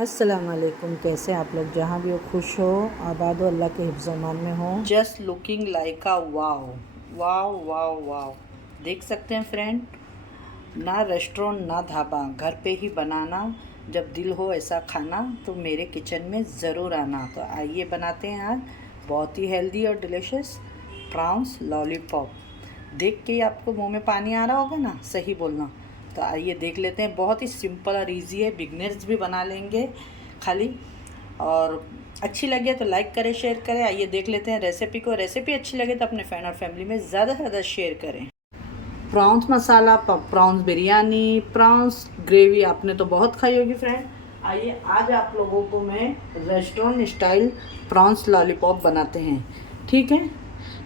अस्सलाम वालेकुम। कैसे आप लोग, जहाँ भी हो खुश हो, आबाद हो, अल्लाह के हिफ्ज़-ओ-मान में हो। जस्ट लुकिंग लाइक अ वाव वाव वाव वाव। देख सकते हैं फ्रेंड, ना रेस्टोरेंट ना ढाबा, घर पे ही बनाना। जब दिल हो ऐसा खाना तो मेरे किचन में ज़रूर आना। तो आइए बनाते हैं आज बहुत ही हेल्दी और डिलीशियस प्रॉन्स लॉलीपॉप। देख के ही आपको मुंह में पानी आ रहा होगा ना, सही बोलना। तो आइए देख लेते हैं। बहुत ही सिंपल और इजी है, बिगनर्स भी बना लेंगे खाली। और अच्छी लगे तो लाइक करें, शेयर करें। आइए देख लेते हैं रेसिपी को। रेसिपी अच्छी लगे तो अपने फ्रेंड और फैमिली में ज़्यादा से ज़्यादा शेयर करें। प्रॉन्स मसाला, प्रॉन्स बिरयानी, प्रॉन्स ग्रेवी आपने तो बहुत खाई होगी फ्रेंड। आइए आज आप लोगों को मैं रेस्टोरेंट स्टाइल प्रॉन्स लॉलीपॉप बनाते हैं, ठीक है।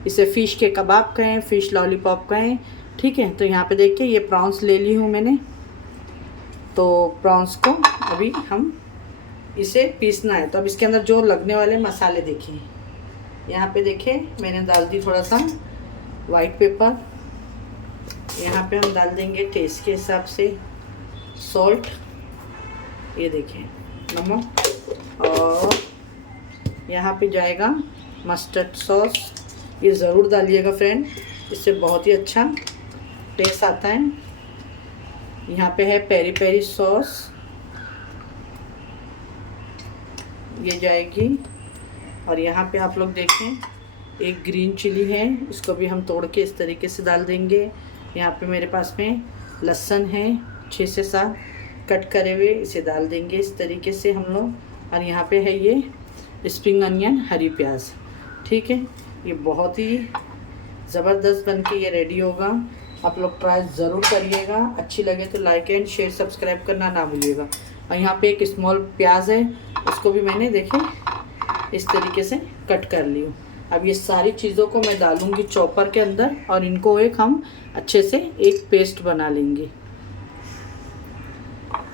इसे फ़िश के कबाब कहें, फ़िश लॉलीपॉप कहें, ठीक है। तो यहाँ पे देखिए ये प्रॉन्स ले ली हूँ मैंने। तो प्रॉन्स को अभी हम इसे पीसना है। तो अब इसके अंदर जो लगने वाले मसाले देखिए, यहाँ पे देखिए मैंने डाल दी थोड़ा सा वाइट पेपर। यहाँ पे हम डाल देंगे टेस्ट के हिसाब से सॉल्ट, ये देखिए नमक। और यहाँ पे जाएगा मस्टर्ड सॉस, ये ज़रूर डालिएगा फ्रेंड, इससे बहुत ही अच्छा टेस्ट आता है। यहाँ पे है पेरी पेरी सॉस, ये जाएगी। और यहाँ पे आप लोग देखें एक ग्रीन चिली है, इसको भी हम तोड़ के इस तरीके से डाल देंगे। यहाँ पे मेरे पास में लहसुन है 6 से 7 कट करे हुए, इसे डाल देंगे इस तरीके से हम लोग। और यहाँ पे है ये स्प्रिंग अनियन, हरी प्याज, ठीक है। ये बहुत ही ज़बरदस्त बन के ये रेडी होगा। आप लोग ट्राई ज़रूर करिएगा। अच्छी लगे तो लाइक एंड शेयर सब्सक्राइब करना ना भूलिएगा। और यहाँ पे एक स्मॉल प्याज है, उसको भी मैंने देखे इस तरीके से कट कर ली हूँ। अब ये सारी चीज़ों को मैं डालूँगी चॉपर के अंदर और इनको एक हम अच्छे से एक पेस्ट बना लेंगे।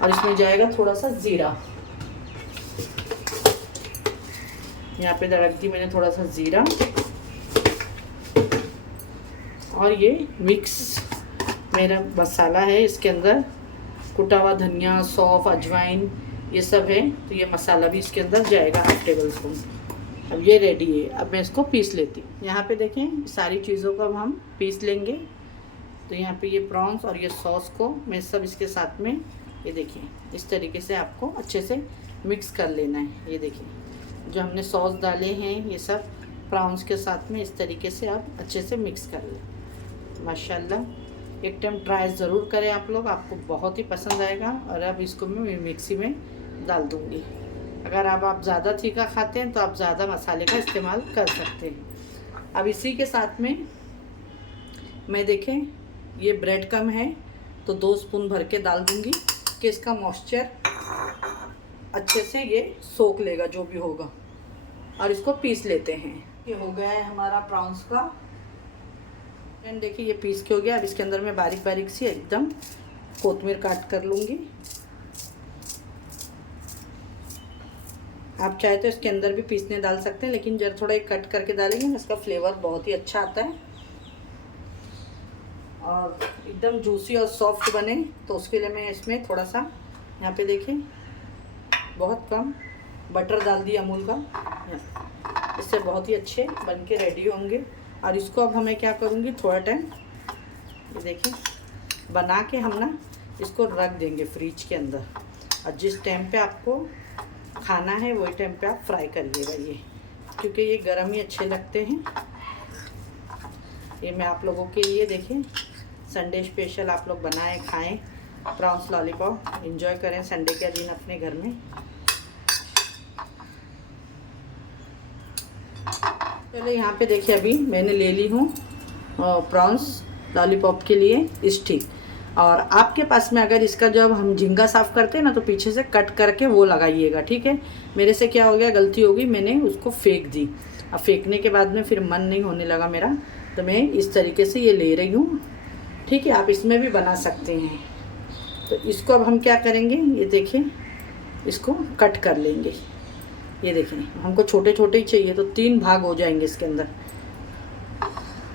और इसमें जाएगा थोड़ा सा ज़ीरा, यहाँ पे रख दी मैंने थोड़ा सा ज़ीरा। और ये मिक्स मेरा मसाला है, इसके अंदर कुटा हुआ धनिया, सौंफ, अजवाइन ये सब है। तो ये मसाला भी इसके अंदर जाएगा 1/2 टेबल स्पून। अब ये रेडी है, अब मैं इसको पीस लेती हूँ। यहाँ पे देखें सारी चीज़ों को अब हम पीस लेंगे। तो यहाँ पे ये प्रॉन्स और ये सॉस को मैं सब इसके साथ में, ये देखिए इस तरीके से आपको अच्छे से मिक्स कर लेना है। ये देखिए जो हमने सॉस डाले हैं ये सब प्रॉन्स के साथ में इस तरीके से आप अच्छे से मिक्स कर लें। माशाल्लाह एक टाइम ट्राई ज़रूर करें आप लोग, आपको बहुत ही पसंद आएगा। और अब इसको मैं मिक्सी में डाल दूँगी। अगर आप ज़्यादा तीखा खाते हैं तो आप ज़्यादा मसाले का इस्तेमाल कर सकते हैं। अब इसी के साथ में मैं देखें ये ब्रेड कम है तो 2 स्पून भर के डाल दूँगी कि इसका मॉइस्चर अच्छे से ये सोख लेगा जो भी होगा। और इसको पीस लेते हैं। ये हो गया है हमारा प्रॉन्स का एंड देखिए ये पीस के हो गया। अब इसके अंदर मैं बारीक बारीक सी एकदम कोतमीर काट कर लूँगी। आप चाहे तो इसके अंदर भी पीसने डाल सकते हैं, लेकिन जब थोड़ा एक कट करके डालेंगे ना इसका फ्लेवर बहुत ही अच्छा आता है और एकदम जूसी और सॉफ्ट बने। तो उसके लिए मैं इसमें थोड़ा सा यहाँ पे देखें बहुत कम बटर डाल दिया अमूल का, इससे बहुत ही अच्छे बन के रेडी होंगे। और इसको अब हमें क्या करूँगी, थोड़ा टाइम ये देखिए बना के हम ना इसको रख देंगे फ्रिज के अंदर। और जिस टाइम पे आपको खाना है वही टाइम पे आप फ्राई करिएगा ये, क्योंकि ये गरम ही अच्छे लगते हैं। ये मैं आप लोगों के लिए देखें संडे स्पेशल आप लोग बनाएं खाएं प्रॉन्स लॉलीपॉप, एंजॉय करें संडे के दिन अपने घर में। चलो यहाँ पे देखिए अभी मैंने ले ली हूँ प्रॉन्स लॉलीपॉप के लिए स्टिक। और आपके पास में अगर इसका जब हम झींगा साफ़ करते हैं ना तो पीछे से कट करके वो लगाइएगा, ठीक है। मेरे से क्या हो गया, गलती हो गई, मैंने उसको फेंक दी। अब फेंकने के बाद में फिर मन नहीं होने लगा मेरा, तो मैं इस तरीके से ये ले रही हूँ, ठीक है। आप इसमें भी बना सकते हैं। तो इसको अब हम क्या करेंगे, ये देखें इसको कट कर लेंगे। ये देखें हमको छोटे छोटे ही चाहिए तो 3 भाग हो जाएंगे इसके अंदर।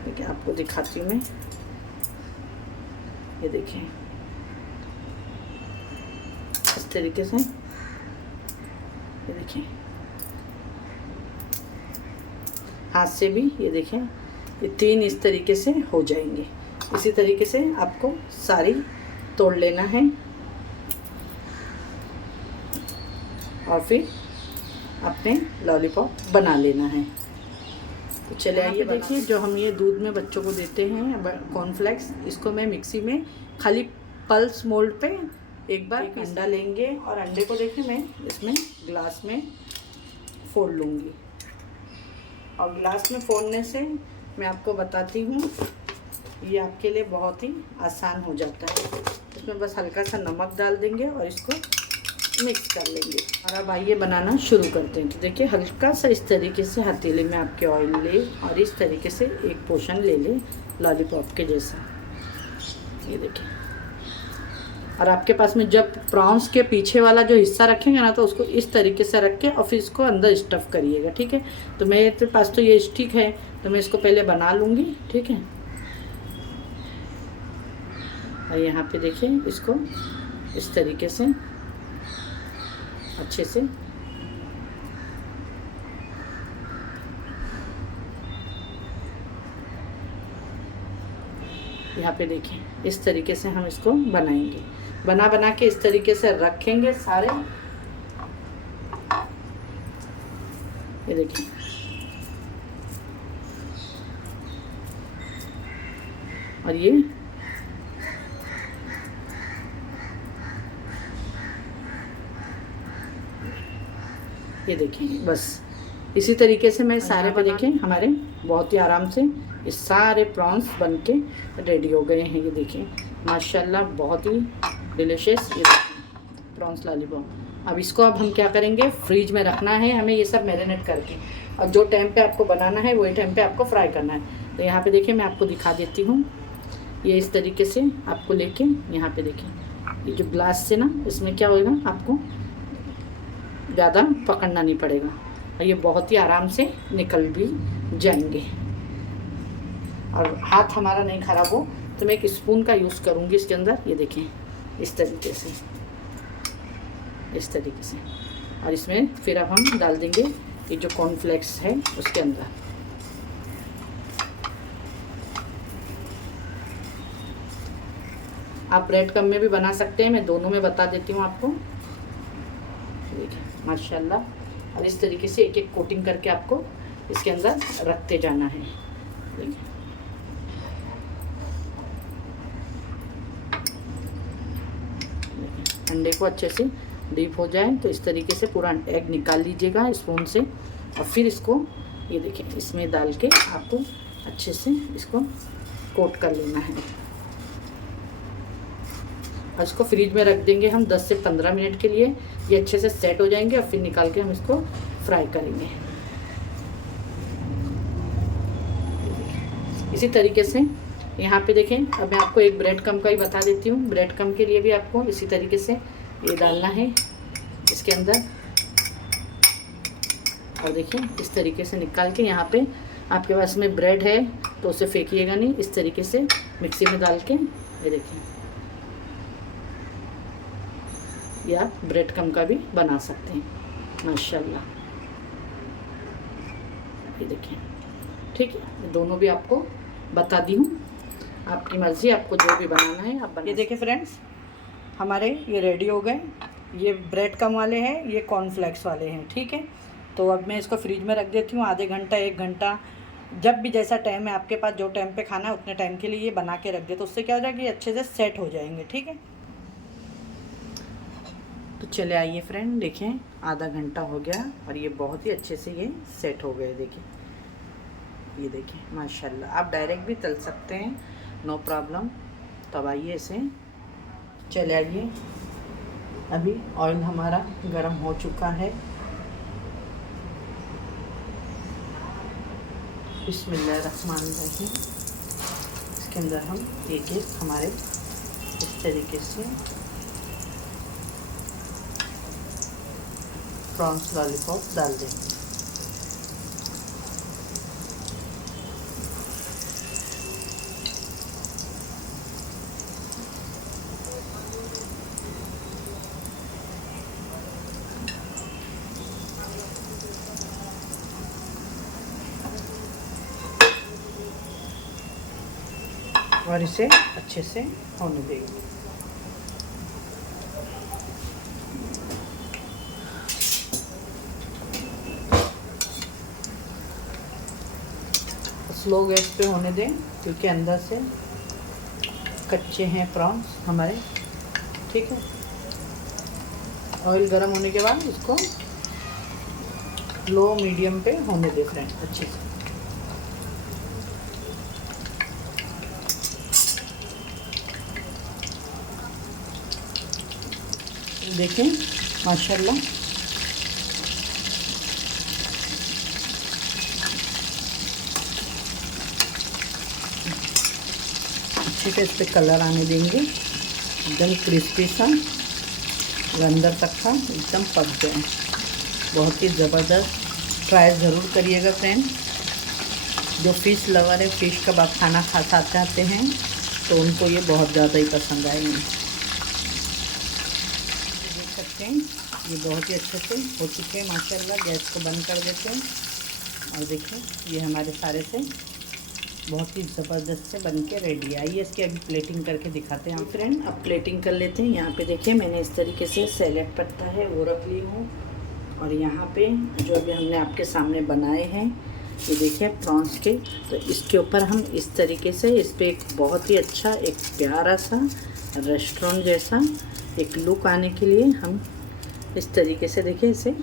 देखिए आपको दिखाती हूँ मैं, ये देखें इस तरीके से ये देखिए, हाथ से भी ये देखें, ये 3 इस तरीके से हो जाएंगे। इसी तरीके से आपको सारी तोड़ लेना है और फिर अपने लॉलीपॉप बना लेना है। तो चले आइए, देखिए जो हम ये दूध में बच्चों को देते हैं कॉर्नफ्लेक्स, इसको मैं मिक्सी में खाली पल्स मोल्ड पे एक बार अंडा लेंगे और अंडे को देखिए मैं इसमें ग्लास में फोड़ लूँगी। और ग्लास में फोड़ने से मैं आपको बताती हूँ, ये आपके लिए बहुत ही आसान हो जाता है। इसमें बस हल्का सा नमक डाल देंगे और इसको मिक्स कर लेंगे। और अब आइए बनाना शुरू करते हैं। तो देखिए हल्का सा इस तरीके से हथेली में आपके ऑयल ले और इस तरीके से एक पोर्शन ले ले लॉलीपॉप के जैसा, ये देखिए। और आपके पास में जब प्रॉन्स के पीछे वाला जो हिस्सा रखेंगे ना, तो उसको इस तरीके से रख के और फिर इसको अंदर स्टफ़ करिएगा, ठीक है। तो मेरे पास तो ये स्टिक है, तो मैं इसको पहले बना लूँगी, ठीक है। और यहाँ पे देखिए इसको इस तरीके से अच्छे से यहाँ पे देखिए इस तरीके से हम इसको बनाएंगे। बना के इस तरीके से रखेंगे सारे, ये देखिए। और ये देखिए बस इसी तरीके से मैं सारे पे देखें हमारे बहुत ही आराम से ये सारे प्रॉन्स बनके रेडी हो गए हैं। ये देखिए माशाल्लाह बहुत ही डिलीशियस ये प्रॉन्स लॉलीपॉप। अब इसको अब हम क्या करेंगे, फ्रीज में रखना है हमें ये सब मैरिनेट करके, और जो टाइम पे आपको बनाना है वही टाइम पे आपको फ्राई करना है। तो यहाँ पे देखिए मैं आपको दिखा देती हूँ, ये इस तरीके से आपको लेके यहाँ पे देखिए ये जो ग्लास से ना, इसमें क्या होगा आपको ज़्यादा पकड़ना नहीं पड़ेगा और ये बहुत ही आराम से निकल भी जाएंगे। और हाथ हमारा नहीं ख़राब हो तो मैं एक स्पून का यूज़ करूँगी इसके अंदर, ये देखें इस तरीके से, इस तरीके से। और इसमें फिर अब हम डाल देंगे ये जो कॉर्नफ्लेक्स है उसके अंदर। आप ब्रेड कम में भी बना सकते हैं, मैं दोनों में बता देती हूँ आपको। देखिए माशाल्लाह, और इस तरीके से एक एक कोटिंग करके आपको इसके अंदर रखते जाना है। देखिए अंडे को अच्छे से डीप हो जाए तो इस तरीके से पूरा एग निकाल लीजिएगा स्पून से, और फिर इसको ये देखिए इसमें डाल के आपको अच्छे से इसको कोट कर लेना है। और इसको फ्रीज में रख देंगे हम 10 से 15 मिनट के लिए, ये अच्छे से सेट हो जाएंगे और फिर निकाल के हम इसको फ्राई करेंगे। इसी तरीके से यहाँ पे देखें, अब मैं आपको एक ब्रेड क्रम्ब का ही बता देती हूँ। ब्रेड क्रम्ब के लिए भी आपको इसी तरीके से ये डालना है इसके अंदर, और देखिए इस तरीके से निकाल के यहाँ पे आपके पास में ब्रेड है तो उसे फेंकिएगा नहीं, इस तरीके से मिक्सी में डाल के ये देखिए, या ब्रेड क्रम्ब का भी बना सकते हैं माशाल्लाह। ये देखिए ठीक है, दोनों भी आपको बता दी हूँ, आपकी मर्ज़ी, आपको जो भी बनाना है आप बना। ये देखिए फ्रेंड्स हमारे ये रेडी हो गए, ये ब्रेड क्रम्ब वाले हैं, ये कॉर्नफ्लेक्स वाले हैं, ठीक है। तो अब मैं इसको फ्रीज में रख देती हूँ आधे घंटा 1 घंटा, जब भी जैसा टाइम है आपके पास, जो टाइम पे खाना है उतने टाइम के लिए ये बना के रख दे, तो उससे क्या हो जाएगा कि अच्छे से सेट हो जाएंगे, ठीक है। तो चले आइए फ्रेंड, देखें आधा घंटा हो गया और ये बहुत ही अच्छे से ये सेट हो गए। देखिए ये देखिए माशाल्लाह, आप डायरेक्ट भी तल सकते हैं, नो प्रॉब्लम। तब आइए इसे, चले आइए, अभी ऑयल हमारा गर्म हो चुका है। बिस्मिल्लाहिर्रहमानिर्रहीम, इसके अंदर हम एक एक हमारे इस तरीके से प्रॉन्स लॉलीपॉप डाल देंगे। और इसे अच्छे से होने देंगे। स्लो गैस पे होने दें क्योंकि अंदर से कच्चे हैं प्रॉन्स हमारे। ठीक है, ऑयल गर्म होने के बाद इसको लो मीडियम पे होने दें फ्रेंड अच्छे से। देखें माशाल्लाह अच्छे से इस पर कलर आने देंगे, एकदम क्रिस्पी सा और अंदर तक का एकदम पक जाए। बहुत ही ज़बरदस्त, ट्राई ज़रूर करिएगा फ्रेंड। जो फ़िश लवर है, फ़िश कबाब खाना खा चाहते हैं तो उनको ये बहुत ज़्यादा ही पसंद आएंगे। देख सकते हैं ये बहुत ही अच्छे से हो चुके हैं माशाल्लाह। गैस को बंद कर देते हैं और देखिए ये हमारे सारे से बहुत ही ज़बरदस्त से बन के रेडी है। आइए इसकी अभी प्लेटिंग करके दिखाते हैं फ्रेंड। अब प्लेटिंग कर लेते हैं। यहाँ पे देखिए मैंने इस तरीके से सैलेड पत्ता है वो रख ली हूँ, और यहाँ पे जो अभी हमने आपके सामने बनाए हैं ये देखिए प्रॉन्स के, तो इसके ऊपर हम इस तरीके से इस पर एक बहुत ही अच्छा एक प्यारा सा रेस्टोरेंट जैसा एक लुक आने के लिए हम इस तरीके से देखिए इसे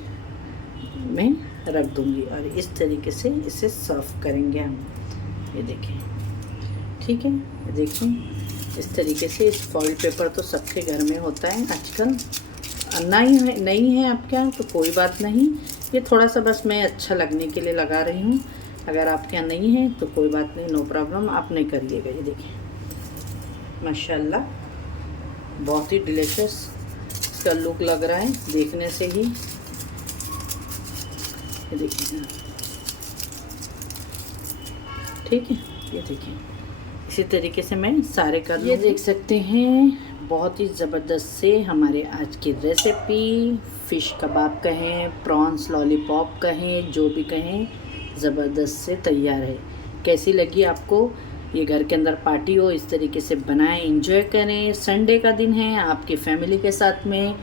मैं रख दूँगी और इस तरीके से इसे सर्व करेंगे हम। ये देखिए ठीक है, ये देखिए इस तरीके से। इस फॉइल पेपर तो सबके घर में होता है आजकल, नहीं है आपके यहाँ तो कोई बात नहीं, ये थोड़ा सा बस मैं अच्छा लगने के लिए लगा रही हूँ। अगर आपके यहाँ नहीं है तो कोई बात नहीं, नो प्रॉब्लम, आप नहीं करिएगा। ये देखिए माशाल्लाह बहुत ही डिलीशियस इसका लुक लग रहा है देखने से ही। ये देखिए ठीक है, ये देखिए इसी तरीके से मैं सारे कर लूँगी। ये देख सकते हैं बहुत ही ज़बरदस्त से हमारे आज की रेसिपी, फ़िश कबाब कहें, प्रॉन्स लॉलीपॉप कहें, जो भी कहें, ज़बरदस्त से तैयार है। कैसी लगी आपको? ये घर के अंदर पार्टी हो इस तरीके से बनाएं, एंजॉय करें। संडे का दिन है आपकी फैमिली के साथ में।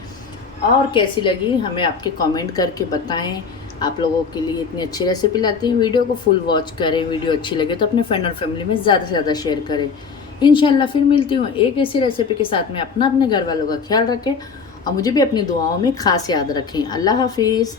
और कैसी लगी हमें आपके कमेंट करके बताएं। आप लोगों के लिए इतनी अच्छी रेसिपी लाती हैं, वीडियो को फुल वॉच करें। वीडियो अच्छी लगे तो अपने फ्रेंड और फैमिली में ज़्यादा से ज़्यादा शेयर करें। इंशाल्लाह फिर मिलती हूँ एक ऐसी रेसिपी के साथ में। अपने घर वालों का ख्याल रखें और मुझे भी अपनी दुआओं में खास याद रखें। अल्लाह हाफिज़।